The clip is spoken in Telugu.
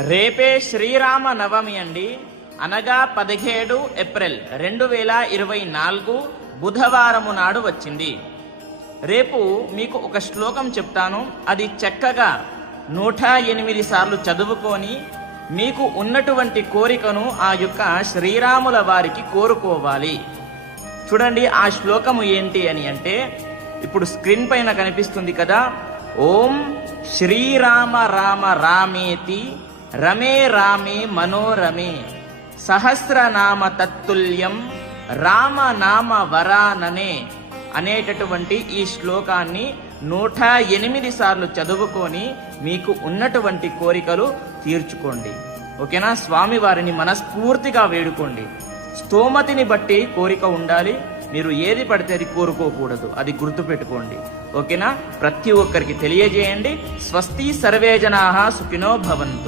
రేపే శ్రీరామ నవమి అండి. అనగా 17 ఏప్రిల్ 2024 బుధవారము నాడు వచ్చింది. రేపు మీకు ఒక శ్లోకం చెప్తాను. అది చక్కగా 108 సార్లు చదువుకొని మీకు ఉన్నటువంటి కోరికను ఆ యొక్క శ్రీరాముల వారికి కోరుకోవాలి. చూడండి ఆ శ్లోకము ఏంటి అని అంటే, ఇప్పుడు స్క్రీన్ పైన కనిపిస్తుంది కదా. ఓం శ్రీరామ రామ రామేతి రమే రామే మనోరమే సహస్రనామ తత్తుల్యం రామనామ వరాననే అనేటటువంటి ఈ శ్లోకాన్ని 108 సార్లు చదువుకొని మీకు ఉన్నటువంటి కోరికలు తీర్చుకోండి. ఓకేనా? స్వామి వారిని మనస్ఫూర్తిగా వేడుకోండి. స్తోమతిని బట్టి కోరిక ఉండాలి. మీరు ఏది పడితే అది కోరుకోకూడదు. అది గుర్తుపెట్టుకోండి. ఓకేనా? ప్రతి ఒక్కరికి తెలియజేయండి. స్వస్తి సర్వే జనాః సుఖినో భవంతు.